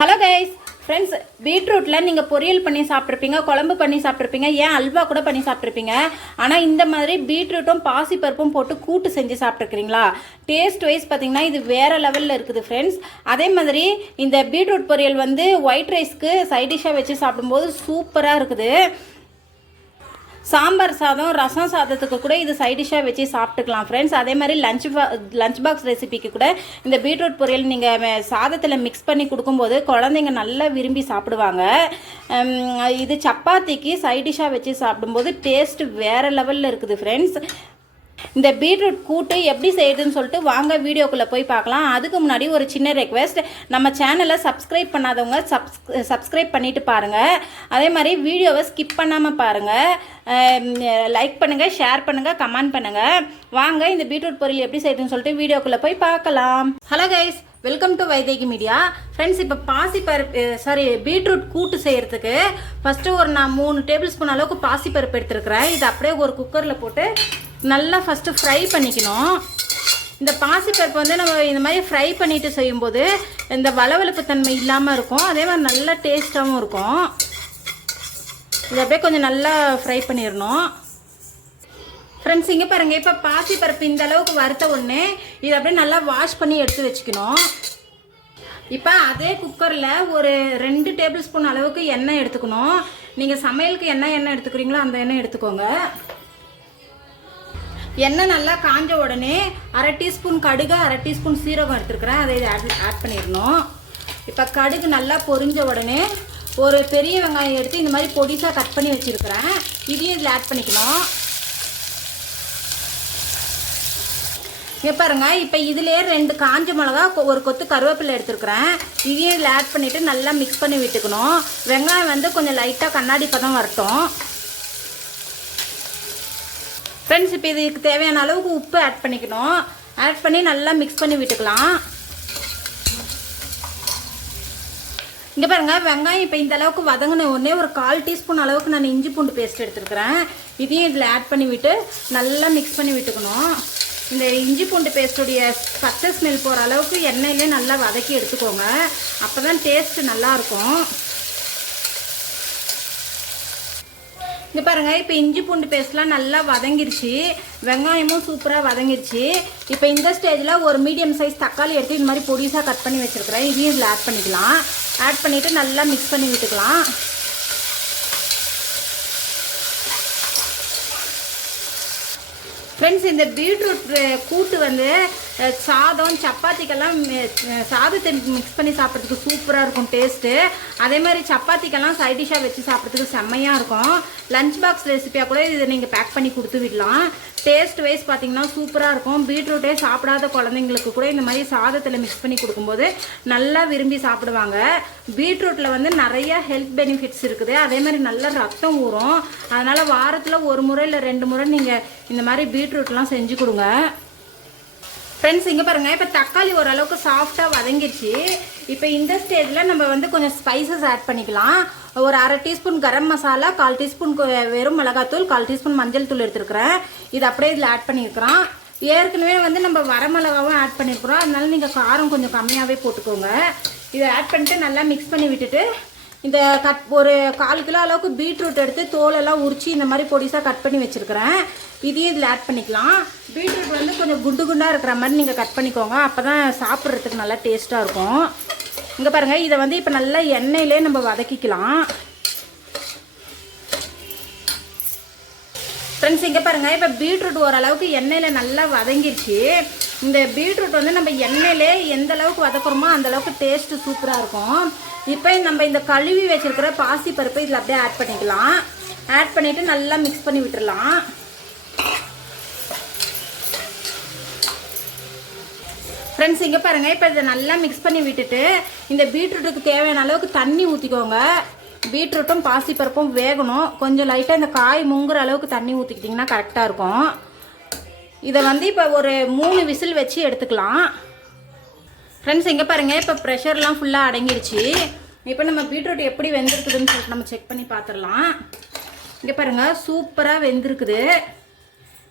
Hello guys friends பீட்ரூட்டில் நீங்கள் பொரியல் பண்ணி சாப்பிட்ருப்பீங்க குழம்பு பண்ணி சாப்பிட்ருப்பீங்க ஏன் அல்வா கூட பண்ணி சாப்பிட்ருப்பீங்க ஆனால் இந்த மாதிரி பீட்ரூட்டும் பாசிப்பருப்பும் போட்டு கூட்டு செஞ்சு சாப்பிட்ருக்கிறீங்களா டேஸ்ட் வைஸ் பார்த்தீங்கன்னா இது வேறு லெவலில் இருக்குது ஃப்ரெண்ட்ஸ் அதே மாதிரி இந்த பீட்ரூட் பொரியல் வந்து ஒயிட் ரைஸ்க்கு சைடிஷாக வச்சு சாப்பிடும்போது சூப்பராக இருக்குது. சாம்பார் சாதம் ரசம் சாதத்துக்கு கூட இது சைட் டிஷ்ஷாக வச்சு சாப்பிட்டுக்கலாம் ஃப்ரெண்ட்ஸ் அதே மாதிரி லஞ்ச் பா லஞ்ச் பாக்ஸ் ரெசிபிக்கு கூட இந்த பீட்ரூட் பொரியல் நீங்கள் சாதத்தில் மிக்ஸ் பண்ணி கொடுக்கும்போது குழந்தைங்க நல்லா விரும்பி சாப்பிடுவாங்க. இது சப்பாத்திக்கு சைட் டிஷ்ஷாக வச்சு சாப்பிடும்போது டேஸ்ட் வேறு லெவலில் இருக்குது ஃப்ரெண்ட்ஸ் இந்த பீட்ரூட் கூட்டு எப்படி செய்யுதுன்னு சொல்லிட்டு வாங்க வீடியோக்குள்ளே போய் பார்க்கலாம். அதுக்கு முன்னாடி ஒரு சின்ன ரெக்வெஸ்ட் நம்ம சேனலை சப்ஸ்கிரைப் பண்ணாதவங்க சப்ஸ் சப்ஸ்கிரைப் பண்ணிவிட்டு பாருங்கள் அதே மாதிரி வீடியோவை ஸ்கிப் பண்ணாமல் பாருங்கள் லைக் பண்ணுங்கள் ஷேர் பண்ணுங்கள் கமெண்ட் பண்ணுங்கள் வாங்க இந்த பீட்ரூட் பொரியல் எப்படி செய்யுதுன்னு சொல்லிட்டு வீடியோக்குள்ளே போய் பார்க்கலாம். Hello guys welcome to Vaidehi media friends இப்போ பாசிப்பருப்பு சாரி பீட்ரூட் கூட்டு செய்கிறதுக்கு ஃபஸ்ட்டு ஒரு நான் மூணு டேபிள் ஸ்பூன் அளவுக்கு பாசிப்பருப்பு எடுத்துருக்கிறேன். இது அப்படியே ஒரு குக்கரில் போட்டு நல்லா ஃபஸ்ட்டு ஃப்ரை பண்ணிக்கணும். இந்த பாசிப்பருப்பு வந்து நம்ம இந்த மாதிரி ஃப்ரை பண்ணிவிட்டு செய்யும்போது இந்த வளவளப்பு தன்மை இல்லாமல் இருக்கும். அதே மாதிரி நல்லா டேஸ்ட்டாகவும் இருக்கும். இது அப்படியே கொஞ்சம் நல்லா ஃப்ரை பண்ணிடணும் ஃப்ரெண்ட்ஸ் இங்கே பாருங்கள் இப்போ பாசிப்பருப்பு இந்த அளவுக்கு வறுத்த உடனே இதை அப்படியே நல்லா வாஷ் பண்ணி எடுத்து வச்சுக்கணும். இப்போ அதே குக்கரில் ஒரு ரெண்டு டேபிள் ஸ்பூன் அளவுக்கு எண்ணெய் எடுத்துக்கணும். நீங்கள் சமையலுக்கு என்ன எண்ணெய் எடுத்துக்கிறீங்களோ அந்த எண்ணெய் எடுத்துக்கோங்க. எண்ணெய் நல்லா காஞ்ச உடனே அரை டீஸ்பூன் கடுகு அரை டீஸ்பூன் சீரகம் எடுத்துருக்குறேன். அதை இதை ஆட் ஆட் பண்ணிடணும். இப்போ கடுகு நல்லா பொரிஞ்ச உடனே ஒரு பெரிய வெங்காயம் எடுத்து இந்த மாதிரி பொடிசாக கட் பண்ணி வச்சுருக்கிறேன். இதையும் இதில் ஆட் பண்ணிக்கணும். இங்கே பாருங்க இப்போ இதுலேயே ரெண்டு காஞ்ச மிளகா கொ- ஒரு கொத்து கருவேப்பிலை எடுத்துருக்குறேன். இதையும் இதில் ஆட் பண்ணிவிட்டு நல்லா மிக்ஸ் பண்ணி விட்டுக்கணும். வெங்காயம் வந்து கொஞ்சம் லைட்டாக கண்ணாடி பதம் வரட்டும். ஃப்ரெண்ட்ஸ் இப்போ இதுக்கு தேவையான அளவுக்கு உப்பு ஆட் பண்ணிக்கணும். ஆட் பண்ணி நல்லா மிக்ஸ் பண்ணி விட்டுக்கலாம். இங்கே பாருங்கள் வெங்காயம் இப்போ இந்த அளவுக்கு வதங்கின உடனே ஒரு கால் டீஸ்பூன் அளவுக்கு நான் இஞ்சி பூண்டு பேஸ்ட் எடுத்துருக்கிறேன். இதையும் இதில் ஆட் பண்ணி விட்டு நல்லா மிக்ஸ் பண்ணி விட்டுக்கணும். இந்த இஞ்சி பூண்டு பேஸ்ட்டுடைய பச்சை ஸ்மெல் போகிற அளவுக்கு எண்ணெயிலே நல்லா வதக்கி எடுத்துக்கோங்க. அப்போ தான் டேஸ்ட்டு நல்லாயிருக்கும் இது பாருங்க இப்போ இஞ்சி பூண்டு பேஸ்ட்லாம் நல்லா வதங்கிருச்சு. வெங்காயமும் சூப்பராக வதங்கிருச்சு. இப்போ இந்த ஸ்டேஜில் ஒரு மீடியம் சைஸ் தக்காளி எடுத்து இந்த மாதிரி பொடிசாக கட் பண்ணி வச்சுருக்கிறேன். இதையும் இதில் ஆட் பண்ணிக்கலாம். ஆட் பண்ணிவிட்டு நல்லா மிக்ஸ் பண்ணி விட்டுக்கலாம். ஃப்ரெண்ட்ஸ் இந்த பீட்ரூட் eh, கூட்டு வந்து சாதம் சப்பாத்திக்கெல்லாம் சாதத்தை மிக்ஸ் பண்ணி சாப்பிட்றதுக்கு சூப்பராக இருக்கும் டேஸ்ட்டு அதே மாதிரி சப்பாத்திக்கெல்லாம் சைட் டிஷ்ஷாக வச்சு சாப்பிட்றதுக்கு செம்மையாக இருக்கும். லஞ்ச் பாக்ஸ் ரெசிபியாக கூட இதை நீங்கள் பேக் பண்ணி கொடுத்து விடலாம். டேஸ்ட் வைஸ் பார்த்தீங்கன்னா சூப்பராக இருக்கும். பீட்ரூட்டே சாப்பிடாத குழந்தைங்களுக்கு கூட இந்த மாதிரி சாதத்தில் மிக்ஸ் பண்ணி கொடுக்கும்போது நல்லா விரும்பி சாப்பிடுவாங்க. பீட்ரூட்டில் வந்து நிறைய ஹெல்த் பெனிஃபிட்ஸ் இருக்குது. அதே மாதிரி நல்ல ரத்தம் ஊறும். அதனால் வாரத்தில் ஒரு முறை இல்லை ரெண்டு முறை நீங்கள் இந்த மாதிரி பீட்ரூட்லாம் செஞ்சு கொடுங்க. ஃப்ரெண்ட்ஸ் இங்கே பாருங்கள் இப்போ தக்காளி ஓரளவுக்கு சாஃப்டாக வதங்கிடுச்சு. இப்போ இந்த ஸ்டேஜில் நம்ம வந்து கொஞ்சம் ஸ்பைசஸ் ஆட் பண்ணிக்கலாம். ஒரு அரை டீஸ்பூன் கரம் மசாலா கால் டீஸ்பூன் வெறும் மிளகாத்தூள் கால் டீஸ்பூன் மஞ்சள் தூள் எடுத்துருக்குறேன். இது அப்படியே இதில் ஆட் பண்ணியிருக்கிறோம். ஏற்கனவே வந்து நம்ம வரமிளகாவும் ஆட் பண்ணியிருக்கிறோம். அதனால நீங்கள் காரம் கொஞ்சம் கம்மியாகவே போட்டுக்கோங்க. இதை ஆட் பண்ணிட்டு நல்லா மிக்ஸ் பண்ணி விட்டுட்டு இந்த கட் ஒரு கால் கிலோ அளவுக்கு பீட்ரூட் எடுத்து தோலெல்லாம் உரிச்சு இந்த மாதிரி பொடிசாக கட் பண்ணி வச்சுருக்கிறேன். இதையும் இதில் ஆட் பண்ணிக்கலாம். பீட்ரூட் வந்து கொஞ்சம் குண்டு குண்டாக இருக்கிற மாதிரி நீங்கள் கட் பண்ணிக்கோங்க. அப்போ தான் சாப்பிட்றதுக்கு நல்லா டேஸ்ட்டாக இருக்கும். இங்கே பாருங்கள் இதை வந்து இப்போ நல்லா எண்ணெயிலே நம்ம வதக்கிக்கலாம். ஃப்ரெண்ட்ஸ் இங்கே பாருங்கள் இப்போ பீட்ரூட் ஓரளவுக்கு எண்ணெயில் நல்லா வதங்கிருச்சு. இந்த பீட்ரூட் வந்து நம்ம எண்ணெயிலே எந்த அளவுக்கு வதக்குறோமோ அந்த அளவுக்கு டேஸ்ட்டு சூப்பராக இருக்கும். இப்போ நம்ம இந்த கழுவி வச்சிருக்கிற பாசி பருப்பை இதில் அப்படியே ஆட் பண்ணிக்கலாம். ஆட் பண்ணிவிட்டு நல்லா மிக்ஸ் பண்ணி விட்டுடலாம் ஃப்ரெண்ட்ஸ் இங்கே பாருங்கள் இப்போ இதை நல்லா மிக்ஸ் பண்ணி விட்டுட்டு இந்த பீட்ரூட்டுக்கு தேவையான அளவுக்கு தண்ணி ஊற்றிக்கோங்க பீட்ரூட்டும் பாசிப்பருப்பும் வேகணும். கொஞ்சம் லைட்டாக இந்த காய் முங்குற அளவுக்கு தண்ணி ஊற்றிக்கிட்டிங்கன்னா கரெக்டாக இருக்கும். இதை வந்து இப்போ ஒரு மூணு விசில் வச்சு எடுத்துக்கலாம். ஃப்ரெண்ட்ஸ் இங்கே பாருங்கள் இப்போ ப்ரெஷர்லாம் ஃபுல்லாக அடங்கிருச்சு. இப்போ நம்ம பீட்ரூட் எப்படி வெந்திருக்குதுன்னு சொல்லிட்டு நம்ம செக் பண்ணி பார்த்துடலாம் இங்கே பாருங்கள் சூப்பராக வெந்திருக்குது.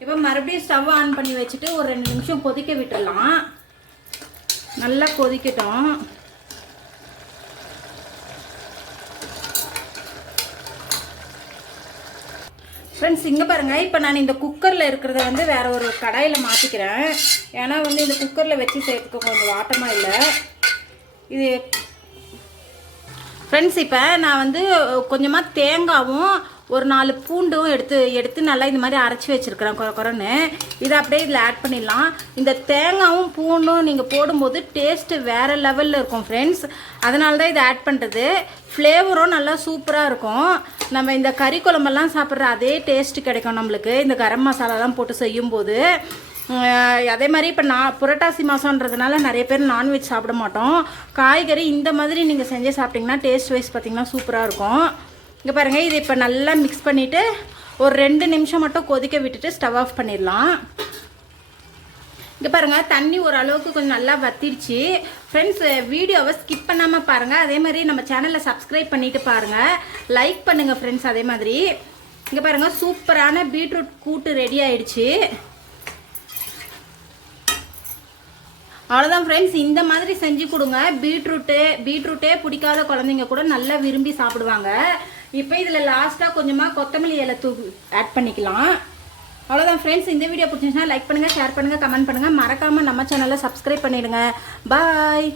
இப்போ மறுபடியும் ஸ்டவ் ஆன் பண்ணி வச்சுட்டு ஒரு ரெண்டு நிமிஷம் கொதிக்க விட்டுடலாம். நல்லா கொதிக்கட்டும். ஃப்ரெண்ட்ஸ் இங்கே பாருங்கள் இப்போ நான் இந்த குக்கரில் இருக்கிறத வந்து வேறு ஒரு கடாயில் மாற்றிக்கிறேன் ஏன்னா வந்து இந்த குக்கரில் வச்சு செய்யறதுக்கு கொஞ்சம் வாட்டமாக இல்லை. இது ஃப்ரெண்ட்ஸ் இப்போ நான் வந்து கொஞ்சமாக தேங்காவும் ஒரு நாலு பூண்டும் எடுத்து எடுத்து நல்லா இந்த மாதிரி அரைச்சி வச்சுருக்கிறேன் குறை குறைன்னு இதை அப்படியே இதில் ஆட் பண்ணிடலாம். இந்த தேங்காவும் பூண்டும் நீங்கள் போடும்போது டேஸ்ட்டு வேறு லெவலில் இருக்கும் ஃப்ரெண்ட்ஸ் அதனால தான் இதை ஆட் பண்ணுறது ஃப்ளேவரும் நல்லா சூப்பராக இருக்கும். நம்ம இந்த கறி குழம்பெல்லாம் சாப்பிட்ற அதே டேஸ்ட்டு கிடைக்கும் நம்மளுக்கு. இந்த கரம் மசாலாலாம் போட்டு செய்யும்போது. அதே மாதிரி இப்போ நான் புரட்டாசி மாதன்றதுனால நிறைய பேர் நான்வெஜ் சாப்பிட மாட்டோம். காய்கறி இந்த மாதிரி நீங்கள் செஞ்சு சாப்பிட்டிங்கன்னா டேஸ்ட் வைஸ் பார்த்தீங்கன்னா சூப்பராக இருக்கும். இங்கே பாருங்கள் இது இப்போ நல்லா மிக்ஸ் பண்ணிவிட்டு ஒரு ரெண்டு நிமிஷம் மட்டும் கொதிக்க விட்டுட்டு ஸ்டவ் ஆஃப் பண்ணிடலாம். இங்கே பாருங்கள் தண்ணி ஓரளவுக்கு கொஞ்சம் நல்லா வத்திடுச்சு. ஃப்ரெண்ட்ஸ் வீடியோவை ஸ்கிப் பண்ணாமல் பாருங்கள் அதே மாதிரி நம்ம சேனலை சப்ஸ்கிரைப் பண்ணிவிட்டு பாருங்கள் லைக் பண்ணுங்கள் ஃப்ரெண்ட்ஸ் அதே மாதிரி. இங்கே பாருங்கள் சூப்பரான பீட்ரூட் கூட்டு ரெடி ஆயிடுச்சு. அவ்வளோதான் ஃப்ரெண்ட்ஸ் இந்த மாதிரி செஞ்சு கொடுங்க. பீட்ரூட்டு பீட்ரூட்டே பிடிக்காத குழந்தைங்க கூட நல்லா விரும்பி சாப்பிடுவாங்க. இப்போ இதில் லாஸ்ட்டாக கொஞ்சமாக கொத்தமல்லி இலை தூ ஆட் பண்ணிக்கலாம். அவ்வளோதான் ஃப்ரெண்ட்ஸ் இந்த வீடியோ பிடிச்சிருந்துச்சுன்னா லைக் பண்ணுங்கள் ஷேர் பண்ணுங்கள் கமெண்ட் பண்ணுங்கள் மறக்காமல் நம்ம சேனலை சப்ஸ்கிரைப் பண்ணிடுங்க. பாய்